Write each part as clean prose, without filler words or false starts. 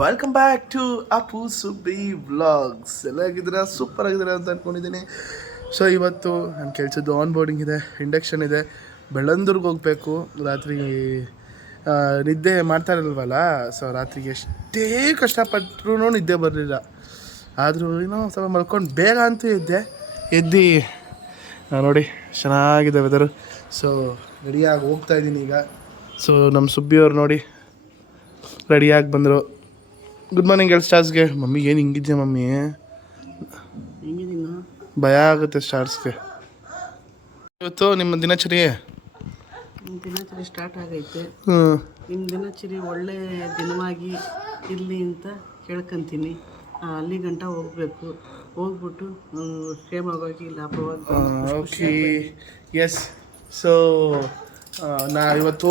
Welcome back to Appu Subbi vlogs. ಎಲ್ಲ ಆಗಿದ್ದೀರಾ? Super ಆಗಿದ್ದೀರಾ ಅಂತ ಅಂದ್ಕೊಂಡಿದ್ದೀನಿ. ಸೊ ಇವತ್ತು ನನ್ನ ಕೆಲಸದ್ದು ಆನ್ ಬೋರ್ಡಿಂಗ್ ಇದೆ, ಇಂಡಕ್ಷನ್ ಇದೆ. ಬೆಳ್ಳಂದೂರ್ಗೆ ಹೋಗಬೇಕು. ರಾತ್ರಿ ನಿದ್ದೆ ಮಾಡ್ತಾ ಇರಲ್ವಲ್ಲ, ಸೊ ರಾತ್ರಿಗೆ ಎಷ್ಟೇ ಕಷ್ಟಪಟ್ಟರು ನಿದ್ದೆ ಬರಲಿಲ್ಲ. ಆದರೂ ಏನೋ ಸ್ವಲ್ಪ ಮಲ್ಕೊಂಡು ಬೇಗ ಅಂತೂ ಎದ್ದು ನೋಡಿ ಚೆನ್ನಾಗಿದೆ ವೆದರು. ಸೊ ರೆಡಿಯಾಗಿ ಹೋಗ್ತಾಯಿದ್ದೀನಿ ಈಗ. ಸೊ ನಮ್ಮ ಸುಬ್ಬಿಯವ್ರು ನೋಡಿ ರೆಡಿಯಾಗಿ ಬಂದರು. ಗುಡ್ ಮಾರ್ನಿಂಗ್ ಹೇಳಿ ಸ್ಟಾರ್ಸ್ಗೆ. ಮಮ್ಮಿ ಏನು ಹಿಂಗಿದ್ಯಾ ಮಮ್ಮಿ? ಭಯ ಆಗುತ್ತೆ ಸ್ಟಾರ್ಸ್ಗೆ. ಇವತ್ತು ನಿಮ್ಮ ದಿನಚರಿ ಸ್ಟಾರ್ಟ್ ಆಗೈತೆ. ನಿಮ್ಮ ದಿನಚರಿ ಒಳ್ಳೆ ದಿನವಾಗಿ ಇರಲಿ ಅಂತ ಕೇಳ್ಕೊಂತೀನಿ. ಅಲ್ಲಿ ಗಂಟ ಹೋಗ್ಬೇಕು, ಹೋಗ್ಬಿಟ್ಟು ಕ್ಷೇಮವಾಗಿ ಲಾಭವಾಗಿ. Okay, yes. ಸೊ ನಾ ಇವತ್ತು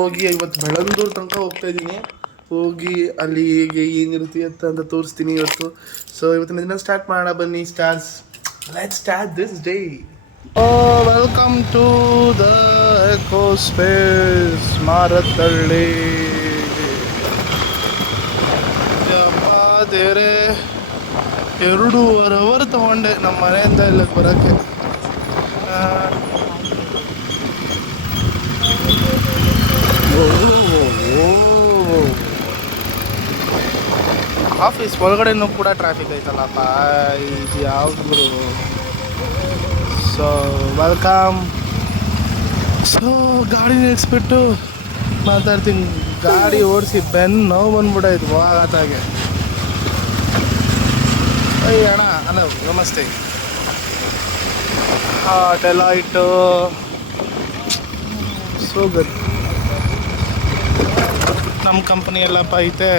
ಬೆಳ್ಳಂದೂರು ತನಕ ಹೋಗ್ತಾಯಿದ್ದೀನಿ. ಹೋಗಿ ಅಲ್ಲಿ ಹೇಗೆ ಏನಿರುತ್ತೆ ಅಂತ ತೋರಿಸ್ತೀನಿ ಇವತ್ತು. ಸೊ ಇವತ್ತಿನ ದಿನ ಸ್ಟಾರ್ಟ್ ಮಾಡೋಣ ಬನ್ನಿ stars. Let's start this day. Welcome to the Eco Space Marathahalli. ದೇರೆ 2.5 ಅವರ್ ತೊಗೊಂಡೆ ನಮ್ಮ ಮನೆಯಿಂದ ಇಲ್ಲಿಗೆ ಬರೋಕ್ಕೆ. ಆಫೀಸ್ ಒಳಗಡೆನೂ ಕೂಡ ಟ್ರಾಫಿಕ್ ಐತಲ್ಲಪ್ಪ, ಇದು ಯಾವುದು. So welcome. ಸೊ ಗಾಡಿ ನಿಲ್ಲಿಸ್ಬಿಟ್ಟು ಮಾತಾಡ್ತೀನಿ. ಗಾಡಿ ಓಡಿಸಿ ಬೆನ್ನು ನೋವು ಬಂದ್ಬಿಟ್ಟಾಯ್ತು ವಾಗತ್ತಾಗೆ. ಅಣ್ಣ ಹಲೋ ನಮಸ್ತೆ. ಡೆಲಾಯ್ಟು ಸೋ ಗುಡ್. ನಮ್ಮ ಕಂಪ್ನಿ ಎಲ್ಲಪ್ಪ ಐತೆ.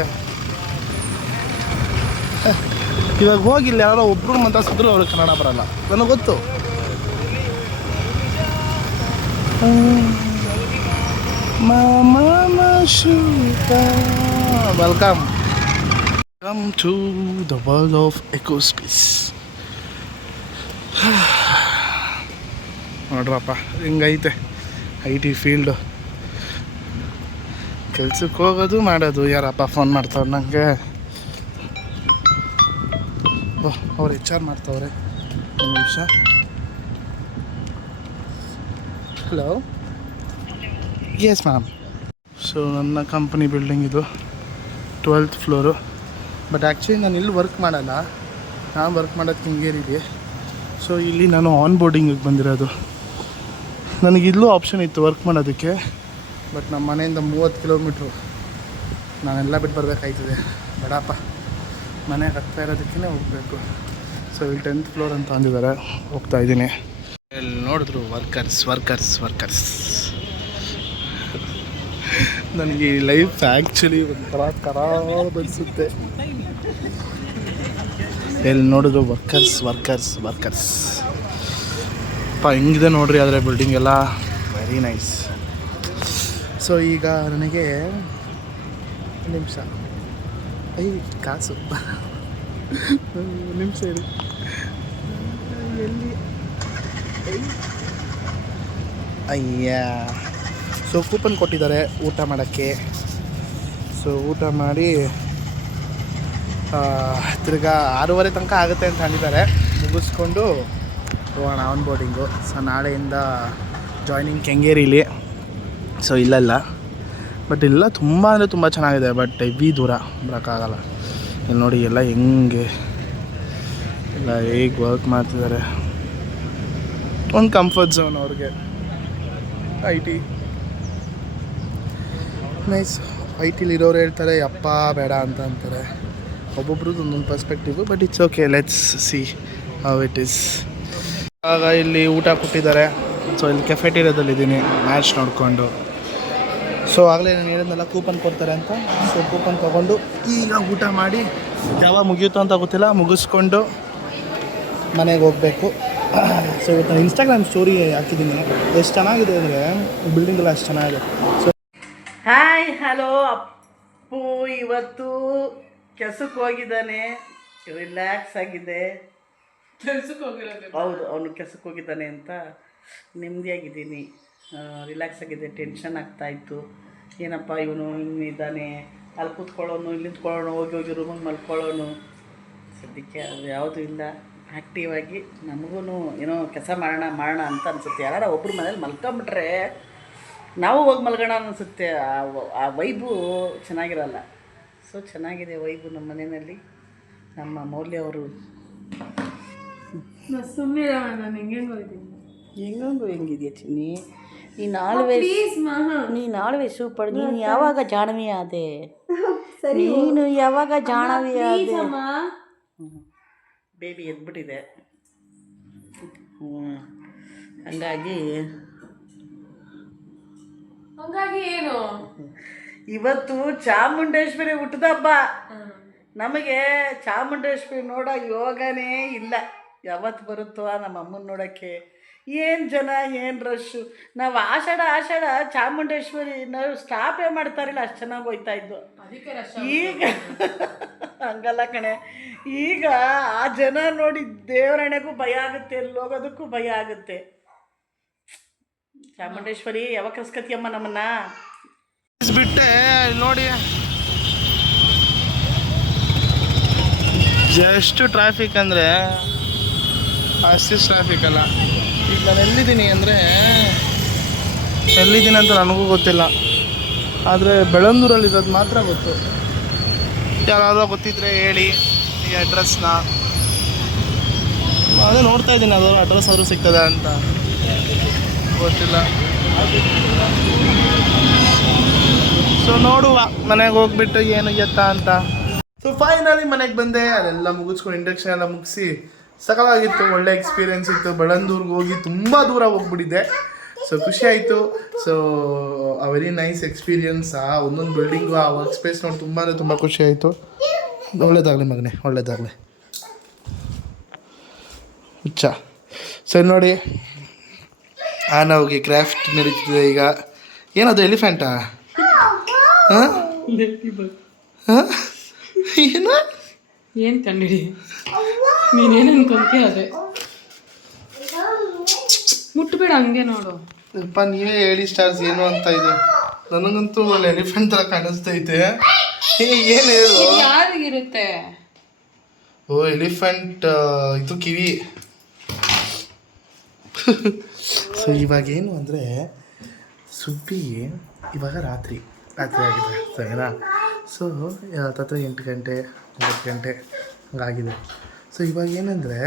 ಇವಾಗ ಹೋಗಿಲ್ಲ, ಯಾರೋ ಒಬ್ಬರು ಮಾತಾಡ್ಸಿದ್ರು ಅವ್ರಿಗೆ ಕನ್ನಡ ಬರಲ್ಲ, ನನಗೆ ಗೊತ್ತು. Welcome to the world of echo space. ನೋಡ್ರಪ್ಪ ಹಿಂಗೈತೆ IT ಫೀಲ್ಡು. ಕೆಲ್ಸಕ್ಕೆ ಹೋಗೋದು ಮಾಡೋದು. ಯಾರಪ್ಪ ಫೋನ್ ಮಾಡ್ತಾವ್ರು ನನಗೆ? ಅವ್ರು HR ಮಾಡ್ತಾವ್ರೆ. ಒಂದು ನಿಮಿಷ. Hello, yes ma'am. ಸೊ ನನ್ನ ಕಂಪನಿ ಬಿಲ್ಡಿಂಗ್ ಇದು 12th ಫ್ಲೋರು. ಬಟ್ ಆ್ಯಕ್ಚುಲಿ ನಾನು ಇಲ್ಲಿ ವರ್ಕ್ ಮಾಡಲ್ಲ, ನಾನು ವರ್ಕ್ ಮಾಡೋದು ಕೆಂಗೇರಿಗೆ. ಸೊ ಇಲ್ಲಿ ನಾನು ಆನ್ ಬೋರ್ಡಿಂಗಿಗೆ ಬಂದಿರೋದು. ನನಗಿಲ್ಲೂ ಆಪ್ಷನ್ ಇತ್ತು ವರ್ಕ್ ಮಾಡೋದಕ್ಕೆ, ಬಟ್ ನಮ್ಮ ಮನೆಯಿಂದ 30 ಕಿಲೋಮೀಟ್ರು ನಾನೆಲ್ಲ ಬಿಟ್ಟು ಬರಬೇಕಾಯ್ತದೆ. ಬೇಡಪ್ಪ, ಮನೆಗೆ ಹತ್ತಾ ಇರೋದಕ್ಕೇ ಹೋಗಬೇಕು. ಸೊ ಇಲ್ಲಿ 10th ಫ್ಲೋರ್ ಅಂತ ಅಂದಿದ್ದಾರೆ, ಹೋಗ್ತಾಯಿದ್ದೀನಿ. ಇಲ್ಲಿ ನೋಡಿದ್ರು ವರ್ಕರ್ಸ್. ನನಗೆ ಈ ಲೈಫ್ ಆ್ಯಕ್ಚುಲಿ ಒಂಥರ ಖರಾಬ್ ಅನಿಸುತ್ತೆ. ಎಲ್ಲಿ ನೋಡಿದ್ರು ವರ್ಕರ್ಸ್ ಅಪ್ಪ ಹೆಂಗಿದೆ ನೋಡ್ರಿ. ಆದರೆ ಬಿಲ್ಡಿಂಗ್ ಎಲ್ಲ ವೆರಿ ನೈಸ್. ಸೊ ಈಗ ನನಗೆ ನಿಮಿಷ ಕಾಸು ನಿಮಿಷ ಇರಿ. ಎಲ್ಲಿ ಅಯ್ಯ. ಸೊ ಕೂಪನ್ ಕೊಟ್ಟಿದ್ದಾರೆ ಊಟ ಮಾಡೋಕ್ಕೆ. ಸೊ ಊಟ ಮಾಡಿ ತಿರ್ಗಾ 6:30 ತನಕ ಆಗುತ್ತೆ ಅಂತ ಅಂದಿದ್ದಾರೆ. ಮುಗಿಸ್ಕೊಂಡು ಹೋಗೋಣ ಆನ್ ಬೋರ್ಡಿಂಗು. ಸೊ ನಾಳೆಯಿಂದ ಜಾಯ್ನಿಂಗ್ ಕೆಂಗೇರಿಲಿ. ಸೊ ಇಲ್ಲಲ್ಲ, ಬಟ್ ಇಲ್ಲ ತುಂಬ ಅಂದರೆ ತುಂಬ ಚೆನ್ನಾಗಿದೆ. ಬಟ್ ಹೆವಿ ದೂರ ಬರೋಕ್ಕಾಗಲ್ಲ. ಇಲ್ಲಿ ನೋಡಿ ಎಲ್ಲ ಹೆಂಗೆ ಎಲ್ಲ ಹೇಗೆ ವರ್ಕ್ ಮಾಡ್ತಿದ್ದಾರೆ. ಒಂದು ಕಂಫರ್ಟ್ ಝೋನ್ ಅವ್ರಿಗೆ. IT nice. ITಲಿರೋರು ಹೇಳ್ತಾರೆ ಅಪ್ಪ ಬೇಡ ಅಂತ ಅಂತಾರೆ. ಒಬ್ಬೊಬ್ರದ್ದು ಒಂದೊಂದು perspective. But it's okay, let's see how it is. ಆಗ ಇಲ್ಲಿ ಊಟ ಕೊಟ್ಟಿದ್ದಾರೆ. ಸೊ ಇಲ್ಲಿ ಕೆಫೆಟೇರಿಯಾದಲ್ಲಿದ್ದೀನಿ ಮ್ಯಾಚ್ ನೋಡಿಕೊಂಡು. ಸೊ ಆಗಲೇ ನಾನು ಹೇಳಿದ್ನೆಲ್ಲ ಕೂಪನ್ ಕೊಡ್ತಾರೆ ಅಂತ. ಸೊ ಕೂಪನ್ ತೊಗೊಂಡು ಈಗ ಊಟ ಮಾಡಿ ಯಾವಾಗ ಮುಗಿಯುತ್ತೋ ಅಂತ ಗೊತ್ತಿಲ್ಲ, ಮುಗಿಸ್ಕೊಂಡು ಮನೆಗೆ ಹೋಗಬೇಕು. ಸೊ ಇವತ್ತು ನಾನು ಇನ್ಸ್ಟಾಗ್ರಾಮ್ ಸ್ಟೋರಿ ಹಾಕಿದ್ದೀನಿ. ಎಷ್ಟು ಚೆನ್ನಾಗಿದೆ ಅಂದರೆ ಬಿಲ್ಡಿಂಗ್ ಎಲ್ಲ ಅಷ್ಟು ಚೆನ್ನಾಗಿದೆ. So hi hello. ಅಪ್ಪು ಇವತ್ತು ಕೆಲ್ಸಕ್ಕೆ ಹೋಗಿದ್ದಾನೆ, ರಿಲ್ಯಾಕ್ಸ್ ಆಗಿದೆ. ಹೌದು, ಅವನು ಕೆಲ್ಸಕ್ಕೆ ಹೋಗಿದ್ದಾನೆ ಅಂತ ನೆಮ್ಮದಿಯಾಗಿದ್ದೀನಿ, ರಿಲ್ಯಾಕ್ಸ್ ಆಗಿದೆ. ಟೆನ್ಷನ್ ಆಗ್ತಾಯಿತ್ತು, ಏನಪ್ಪ ಇವನು ಹಿಂಗಿದ್ದಾನೆ ಅಲ್ಲಿ ಕೂತ್ಕೊಳ್ಳೋನು ಇಲ್ಲಿ ನಿಂತ್ಕೊಳ್ಳೋನು ಹೋಗಿ ಹೋಗಿ ರೂಮಿಗೆ ಮಲ್ಕೊಳ್ಳೋನು. ಸದ್ಯಕ್ಕೆ ಅದು ಯಾವುದೂ ಇಲ್ಲ. ಆ್ಯಕ್ಟಿವ್ ಆಗಿ ನಮಗೂ ಏನೋ ಕೆಲಸ ಮಾಡೋಣ ಅಂತ ಅನಿಸುತ್ತೆ. ಯಾರು ಒಬ್ಬರು ಮನೇಲಿ ಮಲ್ಕೊಂಬಿಟ್ರೆ ನಾವು ಹೋಗಿ ಮಲ್ಗೋಣ ಅನಿಸುತ್ತೆ. ಆ ವೈಬು ಚೆನ್ನಾಗಿರಲ್ಲ. ಸೊ ಚೆನ್ನಾಗಿದೆ ವೈಬು ನಮ್ಮ ಮನೆಯಲ್ಲಿ. ನಮ್ಮ ಮೌಲ್ಯ ಅವರು ಸುಮ್ಮನೆ ನಾನು ಹೆಂಗಂಗೂ ಹೆಂಗಿದೆಯಾ ಚಿನ್ನಿ? ನೀನು ಆಳ್ವೆ ಸೂಪರ್. ನೀನು ಯಾವಾಗ ಜಾಣವಿ ಆದೆ? ನೀನು ಯಾವಾಗ ಜಾಣವಿ ಆದೆ? ಬೇಬಿ ಎದ್ಬಿಟ್ಟಿದೆ. ಹಂಗಾಗಿ ಏನು ಇವತ್ತು ಚಾಮುಂಡೇಶ್ವರಿ ಹುಟ್ಟಿದ ಹಬ್ಬ. ನಮಗೆ ಚಾಮುಂಡೇಶ್ವರಿ ನೋಡೋ ಯೋಗನೇ ಇಲ್ಲ. ಯಾವತ್ತು ಬರುತ್ತೋ ನಮ್ಮ ಅಮ್ಮನ ನೋಡೋಕ್ಕೆ. ಏನು ಜನ, ಏನು ರಶ್ಶು. ನಾವು ಆಷಾಢ ಚಾಮುಂಡೇಶ್ವರಿ ನಾವು ಸ್ಟಾಪೇ ಮಾಡ್ತಾರಿಲ್ಲ, ಅಷ್ಟು ಚೆನ್ನಾಗಿ ಹೋಯ್ತಾ ಇದ್ದು. ಈಗ ಹಂಗಲ್ಲ ಕಣೆ, ಈಗ ಆ ಜನ ನೋಡಿ ದೇವರಣೆಗೂ ಭಯ ಆಗುತ್ತೆ, ಎಲ್ಲಿ ಹೋಗೋದಕ್ಕೂ ಭಯ ಆಗುತ್ತೆ. ಚಾಮುಂಡೇಶ್ವರಿ ಯಾವಾಗ ಕರ್ಸ್ಕತಿಯಮ್ಮ ನಮ್ಮನ್ನ? ಬಿಟ್ಟೆ ನೋಡಿ ಎಷ್ಟು ಟ್ರಾಫಿಕ್ ಅಂದರೆ ಅಷ್ಟು ಟ್ರಾಫಿಕ್ ಅಲ್ಲ. ಈಗ ನಾನು ಎಲ್ಲಿದ್ದೀನಿ ಅಂತ ನನಗೂ ಗೊತ್ತಿಲ್ಲ, ಆದರೆ ಬೆಳಂದೂರಲ್ಲಿರೋದು ಮಾತ್ರ ಗೊತ್ತು. ಯಾರಾದರೂ ಗೊತ್ತಿದ್ರೆ ಹೇಳಿ ಈ ಅಡ್ರೆಸ್ನ. ಅದೇ ನೋಡ್ತಾ ಇದ್ದೀನಿ, ಅದು ಅಡ್ರೆಸ್ ಆದರೂ ಸಿಗ್ತದೆ ಅಂತ ಗೊತ್ತಿಲ್ಲ. ಸೊ ನೋಡುವ ಮನೆಗೆ ಹೋಗ್ಬಿಟ್ಟು ಏನು ಎತ್ತ ಅಂತ. ಸೊ ಫೈನಲಿ ಮನೆಗೆ ಬಂದೆ, ಅದೆಲ್ಲ ಮುಗಿಸ್ಕೊಂಡು ಇಂಡಕ್ಷನ್ ಎಲ್ಲ ಮುಗಿಸಿ ಸಕಲಾಗಿತ್ತು. ಒಳ್ಳೆ ಎಕ್ಸ್ಪೀರಿಯೆನ್ಸ್ ಇತ್ತು. ಬೆಳಂದೂರ್ಗೆ ಹೋಗಿ ತುಂಬ ದೂರ ಹೋಗ್ಬಿಟ್ಟಿದ್ದೆ. ಸೊ ಖುಷಿ ಆಯಿತು. ಸೊ ಆ ವೆರಿ ನೈಸ್ ಎಕ್ಸ್ಪೀರಿಯನ್ಸ್. ಆ ಒಂದೊಂದು ಬಿಲ್ಡಿಂಗು, ಆ ವರ್ಕ್ ಸ್ಪೇಸ್ ನೋಡಿ ತುಂಬ ಅಂದರೆ ತುಂಬ ಖುಷಿ ಆಯಿತು. ಒಳ್ಳೇದಾಗಲಿ ಮಗನೇ, ಒಳ್ಳೇದಾಗಲಿ. ಹುಚ್ಚ. ಸೊ ನೋಡಿ ಆನವ್ಗೆ ಕ್ರಾಫ್ಟ್ ನಡೀತಿದೆ ಈಗ. ಏನದು ಎಲಿಫೆಂಟಾ? ಹಾಂ ಹಾಂ ಏನು ಏನು ಕಂಡಿಡಿ ನೀನೇನು ಅನ್ಕೊಂತೀಯ? ಅದೇ ಮುಟ್ಬೇಡ, ಹಂಗೆ ನೋಡು. ಸ್ವಲ್ಪ ನೀವೇ ಹೇಳಿ ಸ್ಟಾರ್ಸ್ ಏನು ಅಂತ ಇದು. ನನಗಂತೂ ಅಲ್ಲಿ ಎಲಿಫೆಂಟ್ ಥರ ಕಾಣಿಸ್ತೈತೆ. ಏನು ಹೇಳು? ಯಾರಿಗಿರುತ್ತೆ? ಓ ಎಲಿಫೆಂಟ್, ಇದು ಕಿವಿ. ಸೊ ಇವಾಗ ಏನು ಅಂದರೆ ಸುಬ್ಬಿ ಇವಾಗ ರಾತ್ರಿ ಆಗಿದೆ ಸರಿನಾ? ಸೊ ಹತ್ತತ್ರ 8 ಗಂಟೆ 9 ಗಂಟೆ ಹಂಗಾಗಿದೆ. ಸೊ ಇವಾಗ ಏನಂದರೆ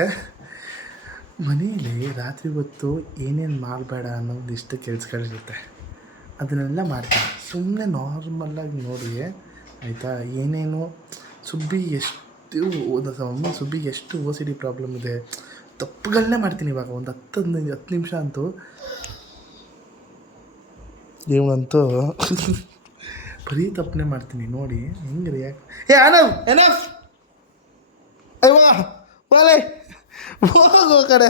ಮನೆಯಲ್ಲಿ ರಾತ್ರಿ ಹೊತ್ತು ಏನೇನು ಮಾಡಬೇಡ ಅನ್ನೋ ಒಂದಿಷ್ಟು ಕೆಲಸಗಳಿರುತ್ತೆ, ಅದನ್ನೆಲ್ಲ ಮಾಡ್ತೀನಿ. ಸುಮ್ಮನೆ ನಾರ್ಮಲ್ಲಾಗಿ ನೋಡಿ ಆಯಿತಾ. ಏನೇನು ಸುಬ್ಬಿ ಎಷ್ಟು ಅಮ್ಮ ಸುಬ್ಬಿಗೆ ಎಷ್ಟು OCD ಪ್ರಾಬ್ಲಮ್ ಇದೆ, ತಪ್ಪುಗಳನ್ನೇ ಮಾಡ್ತೀನಿ ಇವಾಗ. ಒಂದು 10 ನಿಮಿಷ ಅಂತೂ ಇವನಂತೂ ಬರೀ ತಪ್ಪನೆ ಮಾಡ್ತೀನಿ. ನೋಡಿ ಹೆಂಗೆ ರಿಯಾಕ್ಟ್. ಎನಫ್ ಅಯ್ವಾ ಬಾಲೆ ಹೋಗೋ ಕಡೆ.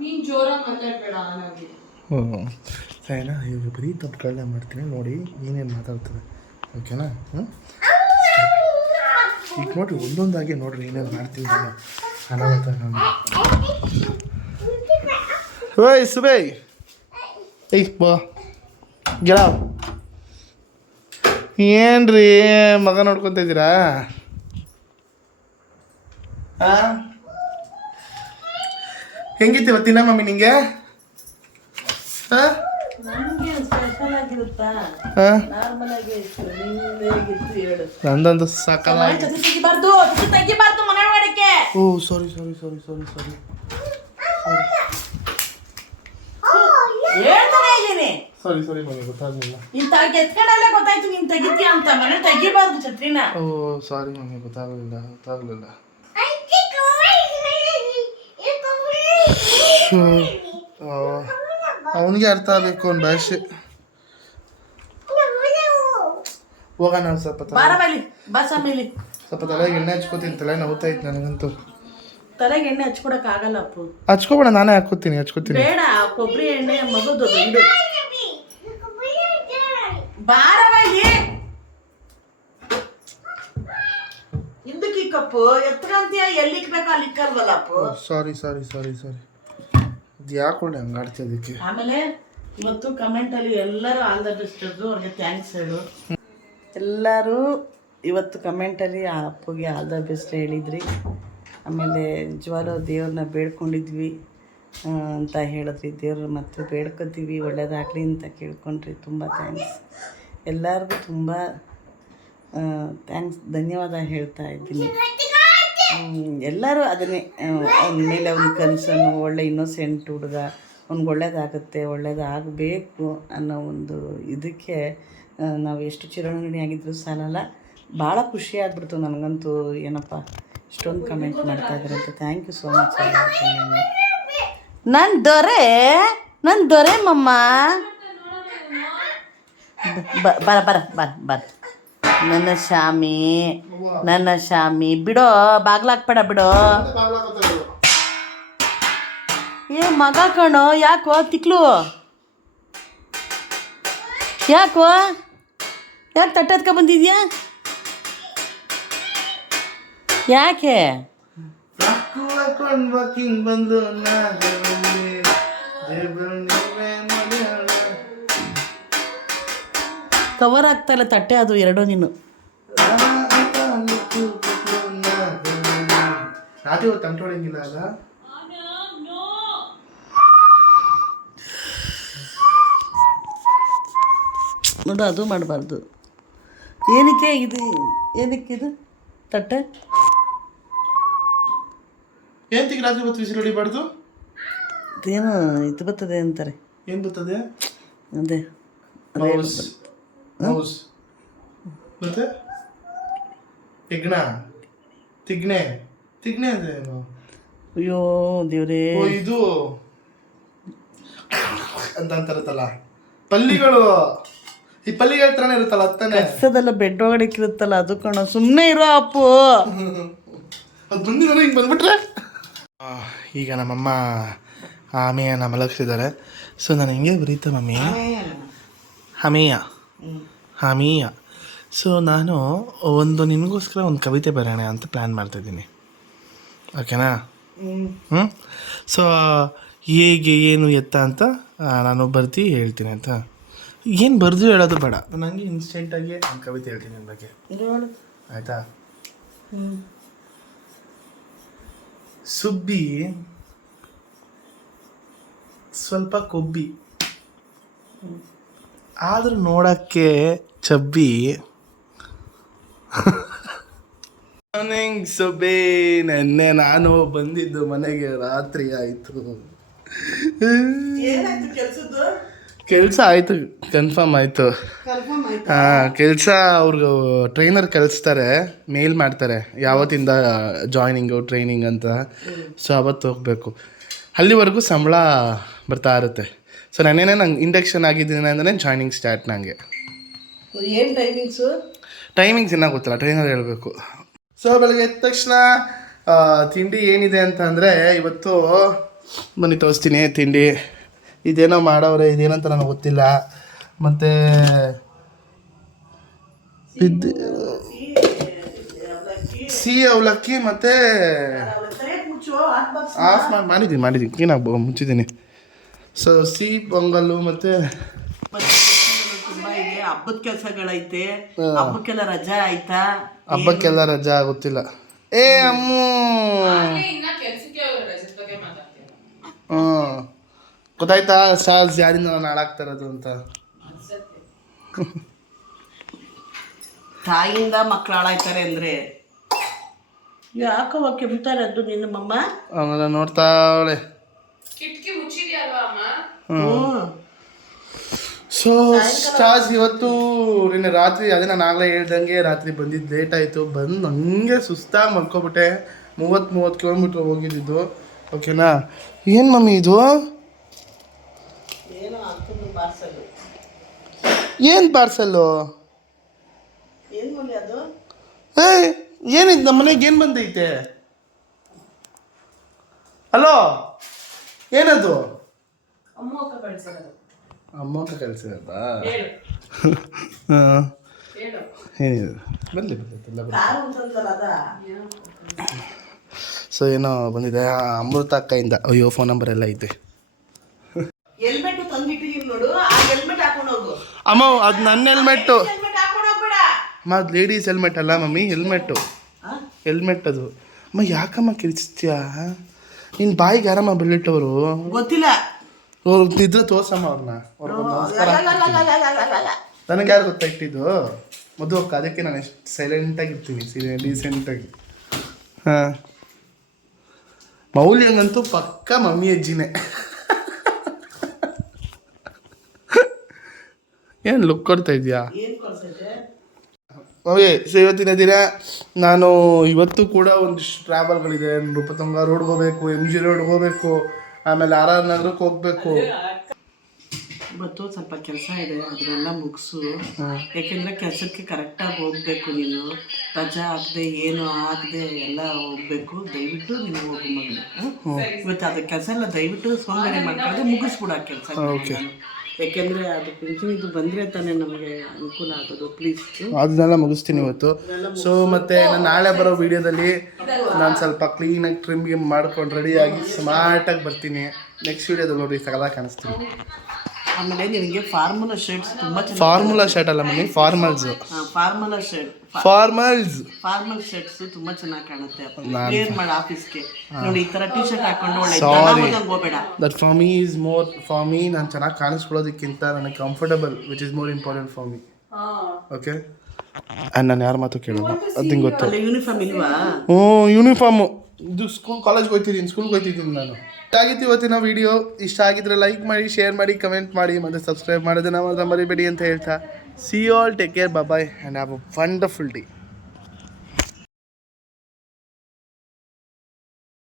ನೀನು ಜೋರಾಗಿ ಮಾತಾಡಬೇಡ ಅನ್ನೋದು. ಹ್ಞೂ ಸರಿನಾ? ಇವಾಗ ಬರೀ ತಪ್ಪುಗಳನ್ನೇ ಮಾಡ್ತೀನಿ. ನೋಡಿ ಏನೇನು ಮಾತಾಡ್ತದೆ, ಓಕೆನಾ? ಹ್ಞೂ ಈಗ ನೋಡಿರಿ ಒಂದೊಂದಾಗಿ ನೋಡ್ರಿ ಏನೇನು ಮಾಡ್ತೀನಿ ನಾನು. ಅನಾಹುತ ಓಯ್ ಸುಬೇ ಏಯ್ ಬಾ ಗೆಳ. ಏನ್ರಿ ಮಗ ನೋಡ್ಕೊತ ಇದ್ದೀರಾ? ಹಾಂ ಹೆಂಗಿತ್ತು ಇವತ್ತಿನ ಮಮ್ಮಿ ನಿಂಗೆ? ಹಾಂ ನಂದಂದು ಸಾಕಲ್ಲ. ಓ ಸಾರಿ ಮಮ್ಮಿ ಗೊತ್ತಾಗಲಿಲ್ಲ. ಓ ಸಾರಿ ಮಮ್ಮಿ ಗೊತ್ತಾಗಲಿಲ್ಲ. ಅವನಿಗೆ ಅರ್ಥ ಆಗಬೇಕು ಅವ್ನ ಭಾಷೆ. ಹೋಗೋಣ ಸ್ವಲ್ಪ ತಲೆಗೆ ಎಣ್ಣೆ ಹಚ್ಕೋತೀನಿ. ತಲೆ ನೋವ್ತಾ ಇತ್ತು ನನಗಂತೂ. ತಲೆಗೆ ಎಣ್ಣೆ ಹಚ್ಕೊಡಕ್ ಆಗಲ್ಲ ಅಪ್ಪು. ಹಚ್ಕೋಬೇಡ, ನಾನೇ ಹಚ್ಕೋತೀನಿ. ಬೇಡ, ಕೊಬ್ಬರಿ ಎಣ್ಣೆ ಮಗುದು ಇಡು. ಬಾರವಾಗಿ ಹಿಂದಕ್ಕೆ ಕಪ್ಪು ಎತ್ಕಂತೀಯ, ಎಲ್ಲಿಕ್ಬೇಕು ಅಲ್ಲಿ ಇಕ್ಕಲ್ವಲ್ಲ ಅಪ್ಪು. ಸಾರಿ ಅದು ಯಾಕೆ ಹಂಗಾಡ್ತಿ ಅದಕ್ಕೆ. ಆಮೇಲೆ ಇವತ್ತು ಕಮೆಂಟಲ್ಲಿ ಎಲ್ಲರೂ ಆಲ್ ದ ಬೆಸ್ಟ್ ಹೇಳಿದ್ರು, ಅವ್ರಿಗೆ ಥ್ಯಾಂಕ್ಸ್ ಹೇಳು. ಎಲ್ಲರೂ ಇವತ್ತು ಕಮೆಂಟಲ್ಲಿ ಆ ಅಪ್ಪುಗೆ ಆಲ್ ದ ಬೆಸ್ಟ್ ಹೇಳಿದ್ರಿ. ಆಮೇಲೆ ನಿಜವಾಗ್ಲೂ ದೇವ್ರನ್ನ ಬೇಡ್ಕೊಂಡಿದ್ವಿ ಅಂತ ಹೇಳಿದ್ರಿ. ದೇವ್ರು ಮತ್ತೆ ಬೇಡ್ಕೊತೀವಿ ಒಳ್ಳೇದಾಗಲಿ ಅಂತ ಕೇಳ್ಕೊಂಡ್ರಿ. ತುಂಬ ಥ್ಯಾಂಕ್ಸ್ ಎಲ್ಲರಿಗೂ, ತುಂಬ ಥ್ಯಾಂಕ್ಸ್, ಧನ್ಯವಾದ ಹೇಳ್ತಾ ಇದ್ದೀನಿ. ಎಲ್ಲರೂ ಅದನ್ನೇ ಅವನ ಮೇಲೆ ಒಂದು ಕನಸನ್ನು, ಒಳ್ಳೆ ಇನ್ನೋಸೆಂಟ್ ಹುಡುಗ, ಅವ್ನಿಗೆ ಒಳ್ಳೇದಾಗುತ್ತೆ, ಒಳ್ಳೇದಾಗಬೇಕು ಅನ್ನೋ ಒಂದು ಇದಕ್ಕೆ ನಾವು ಎಷ್ಟು ಚಿರಋಣಿಯಾಗಿದ್ದರೂ ಸಾಲಲ್ಲ. ಭಾಳ ಖುಷಿ ಆಗ್ಬಿಡ್ತು ನನಗಂತೂ. ಏನಪ್ಪ ಇಷ್ಟೊಂದು ಕಮೆಂಟ್ ಮಾಡ್ತಾಯಿದ್ದಾರೆ ಅಂತ. Thank you so much. ನನ್ನ ದೊರೆ ಮಮ್ಮ ಬರ ಬರ ಬರ ಬರ. ನನ್ನ ಶಾಮಿ ಬಿಡೋ, ಬಾಗ್ಲಾಕ್ಬೇಡ ಬಿಡೋ. ಏ ಮಗ ಕಣೋ, ಯಾಕೋ ತಿಕ್ಲು, ಯಾಕೆ ತಟ್ಟದ್ಕ ಬಂದಿದ್ಯಾ? ಯಾಕೆ ಕವರ್ ಆಗ್ತಾಯಿಲ್ಲ ತಟ್ಟೆ ಅದು ಎರಡೂ. ನೀನು ರಾತ್ರಿ ತಂಟೆ ಹೊಡಂಗಿಲ್ಲ ಅಲ್ಲ? ನೋಡು, ಅದು ಮಾಡಬಾರ್ದು. ಏನಕ್ಕೆ ಇದು ತಟ್ಟೆ? ಏಂತಿಗೆ ರಾತ್ರಿ ಹೊತ್ತು ವಿಸಿಲ್ ಹೊಡಿಬಾರ್ದು? ಏನು ಇದು ಬರ್ತದೆ ಅಂತಾರೆ. ಏನು ಬರ್ತದೆ? ಅದೇ ಮೌಸ್ ಮತ್ತೆ ತಿಗ್ನೆ ಅದೇನು? ಅಯ್ಯೋ ದೇವ್ರೇ, ಇದು ಅಂತ ಅಂತಾರತ್ತಲ್ಲ ಪಲ್ಲಿಗಳು. ಈ ಪಲ್ಲಿಗಳ ಹತ್ರನೇ ಇರುತ್ತಲ್ಲ ಹತ್ತಾನೆ ಕಸದೆಲ್ಲ ಬೆಡ್ ಒಳಗಡೆ ಇರುತ್ತಲ್ಲ ಅದು ಕಣೋ. ಸುಮ್ಮನೆ ಇರೋ ಅಪ್ಪು. ಅದು ಬಂದಿದ್ದಾರೆ, ಹಿಂಗೆ ಬಂದ್ಬಿಟ್ರೆ. ಈಗ ನಮ್ಮಮ್ಮ ಆಮೆಯನ್ನ ಮಲಗಿಸಿದ್ದಾರೆ. ಸೊ ನಾನು ಹಿಂಗೆ ಬರೀತಾ ಮಮ್ಮಿ ಹಮೀಯ. ಸೊ ನಾನು ನಿನಗೋಸ್ಕರ ಒಂದು ಕವಿತೆ ಬರೋಣ ಅಂತ ಪ್ಲ್ಯಾನ್ ಮಾಡ್ತಾಯಿದ್ದೀನಿ. ಓಕೆನಾ? ಸೊ ಹೇಗೆ ಏನು ಎತ್ತ ಅಂತ ನಾನು ಬರ್ದು ಹೇಳ್ತೀನಿ ಅಂತ. ಏನು ಬರೆದು ಹೇಳೋದು ಬೇಡ, ನನಗೆ ಇನ್ಸ್ಟೆಂಟಾಗಿ ಒಂದು ಕವಿತೆ ಹೇಳ್ತೀನಿ ನನ್ನ ಬಗ್ಗೆ, ಆಯಿತಾ? ಸುಬ್ಬಿ ಸ್ವಲ್ಪ ಕೊಬ್ಬಿ, ಆದರೂ ನೋಡೋಕ್ಕೆ ಚಬ್ಬಿ. ಸೊಬ್ಬೆ ನೆನ್ನೆ ನಾನು ಬಂದಿದ್ದು ಮನೆಗೆ ರಾತ್ರಿ ಆಯಿತು. ಕೆಲಸ ಆಯಿತು, ಕನ್ಫರ್ಮ್ ಆಯಿತು. ಕೆಲಸ ಅವ್ರಿಗೆ ಟ್ರೈನರ್ ಕಳಿಸ್ತಾರೆ, ಮೇಲ್ ಮಾಡ್ತಾರೆ ಯಾವತ್ತಿಂದ ಜಾಯ್ನಿಂಗು ಟ್ರೈನಿಂಗ್ ಅಂತ. ಸೊ ಅವತ್ತು ಹೋಗಬೇಕು. ಅಲ್ಲಿವರೆಗೂ ಸಂಬಳ ಬರ್ತಾ ಇರುತ್ತೆ. ಸೊ ನಾನೇನೇ ನಂಗೆ ಇಂಡಕ್ಷನ್ ಆಗಿದ್ದೀನಿ ಅಂದರೆ ಜಾಯ್ನಿಂಗ್ ಸ್ಟಾರ್ಟ್. ನನಗೆ ಏನು ಟೈಮಿಂಗ್ಸ್ ಇನ್ನೂ ಗೊತ್ತಿಲ್ಲ, ಟ್ರೈನರ್ ಹೇಳಬೇಕು. ಸೊ ಬೆಳಗ್ಗೆ ಎದ್ದ ತಕ್ಷಣ ತಿಂಡಿ ಏನಿದೆ ಅಂತ ಅಂದರೆ, ಇವತ್ತು ಬನ್ನಿ ತೋರಿಸ್ತೀನಿ ತಿಂಡಿ. ಇದೇನೋ ಮಾಡವ್ರೆ, ಇದೇನಂತ ನನಗೆ ಗೊತ್ತಿಲ್ಲ. ಮತ್ತು ಸಿಹಿ ಅವಲಕ್ಕಿ ಮತ್ತು ಆಫ್ ಮಾಡಿದ್ದೀನಿ ಕ್ಲೀನಾಗಿ ಮುಚ್ಚಿದ್ದೀನಿ. ಸೊ ಸಿಹಿ ಪೊಂಗಲ್ಲು ಮತ್ತು ತುಂಬಾ ಇದೆ. ಹಬ್ಬದ ಕೆಲಸಗಳೈತೆ, ಹಬ್ಬಕ್ಕೆಲ್ಲ ರಜಾ ಆಯ್ತಾ? ಹಬ್ಬಕ್ಕೆಲ್ಲ ರಜಾ ಗೊತ್ತಿಲ್ಲ. ಏ ಅಮ್ಮು, ಗೊತ್ತಾಯ್ತಾ ಸ್ಟಾರ್ಸ್ ಯಾರಿಂದ ನಾನು ಹಾಳಾಗ್ತಾ ಇರೋದು ಅಂತ? ತಾಯಿಯಿಂದ ಮಕ್ಳು ಹಾಳಾಯ್ತಾರೆ ಅಂದರೆ ಯಾಕವ ಕೆಮ್ತಾರೆ ಅದು ನಿನ್ನ ಮಮ್ಮ? ಆಮೇಲೆ ನೋಡ್ತಾವಳೆ. ಸೊ ಸ್ಟಾರ್ಸ್ ಇವತ್ತು ನಿನ್ನೆ ರಾತ್ರಿ, ಅದೇ ನಾನು ಆಗಲೇ ಹೇಳ್ದಂಗೆ ರಾತ್ರಿ ಬಂದಿದ್ದು ಲೇಟ್ ಆಯಿತು. ಬಂದು ಹಂಗೆ ಸುಸ್ತಾಗಿ ಮಲ್ಕೊಬಿಟ್ಟೆ. 30 ಕಿಲೋಮೀಟ್ರ್ ಹೋಗಿದ್ದು. ಓಕೆನಾ? ಏನು ಮಮ್ಮಿ ಇದು? ಏನು ಪಾರ್ಸಲ್ಲು? ಏನಿದು ನಮ್ಮ ಮನೆಗೆ ಏನು ಬಂದೈತೆ? ಹಲೋ, ಏನದು? ಅಮೌಂಟ್ ಕಳಿಸಿರೋದಾ? ಹಾಂ, ಏನಿದೆ ಬರಲಿ ಸೊ ಏನೋ ಬಂದಿದೆ ಅಮೃತ ಅಕ್ಕಯಿಂದ. ಅಯ್ಯೋ, ಫೋನ್ ನಂಬರ್ ಎಲ್ಲ ಐತೆ. ಹೆಲ್ಮೆಟ್ ತಂದಿಟ್ಟಿದ್ದೀನಿ ನೋಡು. ಅಮ್ಮ ಅದು ನನ್ನ ಹೆಲ್ಮೆಟ್ಟು ಅಮ್ಮ ಅದು ಲೇಡೀಸ್ ಹೆಲ್ಮೆಟ್ ಅಲ್ಲ ಮಮ್ಮಿ, ಹೆಲ್ಮೆಟ್ಟು ಹೆಲ್ಮೆಟ್ ಅದು. ಅಮ್ಮ ಯಾಕಮ್ಮ ಕಿರಿಸ್ತೀಯಾ? ನಿನ್ನ ಬಾಯಿಗೆ ಯಾರಮ್ಮ ಬೆಲ್ಲಿಟ್ಟವರು? ಗೊತ್ತಿಲ್ಲ. ಅವ್ರು ಇದ್ರೆ ತೋರ್ಸಮ್ಮ ಅವ್ರನ್ನ. ನನಗೆ ಯಾರು ಗೊತ್ತಾಯ್ತಿದ್ದು ಮದುವೆ, ಅದಕ್ಕೆ ನಾನು ಎಷ್ಟು ಸೈಲೆಂಟಾಗಿರ್ತೀನಿ, ಡೀಸೆಂಟಾಗಿ. ಹಾಂ, ಮೌಲ್ಯಂಗಂತೂ ಪಕ್ಕ ಮಮ್ಮಿ ಅಜ್ಜಿನೇ. ಏನು ಲುಕ್ ಕೊಡ್ತಾ ಇದೆಯಾ? ಓಕೆ, ಸೊ ಇವತ್ತಿನ ದಿನ ನಾನು ಇವತ್ತು ಕೂಡ ಒಂದಿಷ್ಟು ಟ್ರಾವೆಲ್ಗಳಿದೆ. ನೃಪತುಂಗ ರೋಡ್ಗೆ ಹೋಗ್ಬೇಕು, MG ರೋಡ್ಗೆ ಹೋಗ್ಬೇಕು, ಆಮೇಲೆ RR ನಗರಕ್ಕೆ ಹೋಗ್ಬೇಕು. ಇವತ್ತು ಸ್ವಲ್ಪ ಕೆಲಸ ಇದೆ, ಅದನ್ನೆಲ್ಲ ಮುಗಿಸು. ಯಾಕೆಂದರೆ ಕೆಲಸಕ್ಕೆ ಕರೆಕ್ಟಾಗಿ ಹೋಗಬೇಕು. ನೀನು ರಜಾ ಹಾಕದೆ ಏನು ಹಾಕದೆ ಎಲ್ಲ ಹೋಗಬೇಕು. ದಯವಿಟ್ಟು ನೀನು ಹೋಗು ಮಗನೇ. ಇವತ್ತು ಅದು ಕೆಲಸ ಎಲ್ಲ ದಯವಿಟ್ಟು ಸೋಂಬೇರಿ ಮಾಡ್ಕೊಂಡ್ರೆ ಮುಗಿಸ್ಬಿಡ ಕೆಲಸ. ಓಕೆ, ಯಾಕೆಂದರೆ ಅದು ಪಿಂಚಣಿ ಇದು ಬಂದರೆ ತಾನೇ ನಮಗೆ ಅನುಕೂಲ ಆಗೋದು. ಪ್ಲೀಸ್ ಅದನ್ನೆಲ್ಲ ಮುಗಿಸ್ತೀನಿ ಇವತ್ತು. ಸೊ ಮತ್ತೆ ನಾನು ನಾಳೆ ಬರೋ ವಿಡಿಯೋದಲ್ಲಿ ನಾನು ಸ್ವಲ್ಪ ಕ್ಲೀನಾಗಿ ಟ್ರಿಮ್ಗೆ ಮಾಡ್ಕೊಂಡು ರೆಡಿಯಾಗಿ ಸ್ಮಾರ್ಟಾಗಿ ಬರ್ತೀನಿ. ನೆಕ್ಸ್ಟ್ ವಿಡಿಯೋದಲ್ಲಿ ನೋಡಿ ಸಕಲ ಕಾಣಿಸ್ತೀನಿ. ಆಮೇಲೆ ನಿನಗೆ ಫಾರ್ಮುಲಾ ಶರ್ಟ್ಸ್ ತುಂಬ ಚೆನ್ನಾಗಿ. ಫಾರ್ಮುಲಾ ಶರ್ಟ್ ಅಲ್ಲ mummy, formals. Formula shirt, formal shirts ತುಂಬಾ ಚೆನ್ನಾಗಿ ಕಾಣುತ್ತೆ. ವೇರ್ ಮಾಡಿ ಆಫೀಸ್ಗೆ ನೋಡಿ, ಈ ತರ ಟೀ ಶರ್ಟ್ ಹಾಕೊಂಡು ಒಳ್ಳೆ ಹೋಗಬೇಡ. That for me is more, for me ನಾನು ಚೆನ್ನಾಗಿ ಕಾಣಿಸ್ಕೊಳ್ಳೋದಕ್ಕಿಂತ ನನಗೆ comfortable, which is more important for me. Okay, and ನಾನು ಯಾರ ಮಾತು ಕೇಳೋಣ, ಅದು ನಿಂಗೆ ಗೊತ್ತು. ಅಲ್ಲಿ ಯೂನಿಫಾರ್ಮ್ ಇಲ್ವಾ? ಹ್ಞೂ, ಯೂನಿಫಾರ್ಮು ಇದು ಕಾಲೇಜ್ಗೆ ಹೋಗ್ತಿದ್ದೀನಿ, ಸ್ಕೂಲ್ಗೆ ಹೋಗ್ತಿದ್ದೀನಿ ನಾನು. ಇಷ್ಟ ಆಗಿತ್ತು ಇವತ್ತಿನ ವಿಡಿಯೋ. ಇಷ್ಟ ಆಗಿದ್ರೆ ಲೈಕ್ ಮಾಡಿ, ಶೇರ್ ಮಾಡಿ, ಕಮೆಂಟ್ ಮಾಡಿ, ಮತ್ತು ಸಬ್ಸ್ಕ್ರೈಬ್ ಮಾಡೋದನ್ನ ಮಾತ್ರ ಮರಿಬೇಡಿ ಅಂತ ಹೇಳ್ತಾ, see you all, take care, bye and have a wonderful day.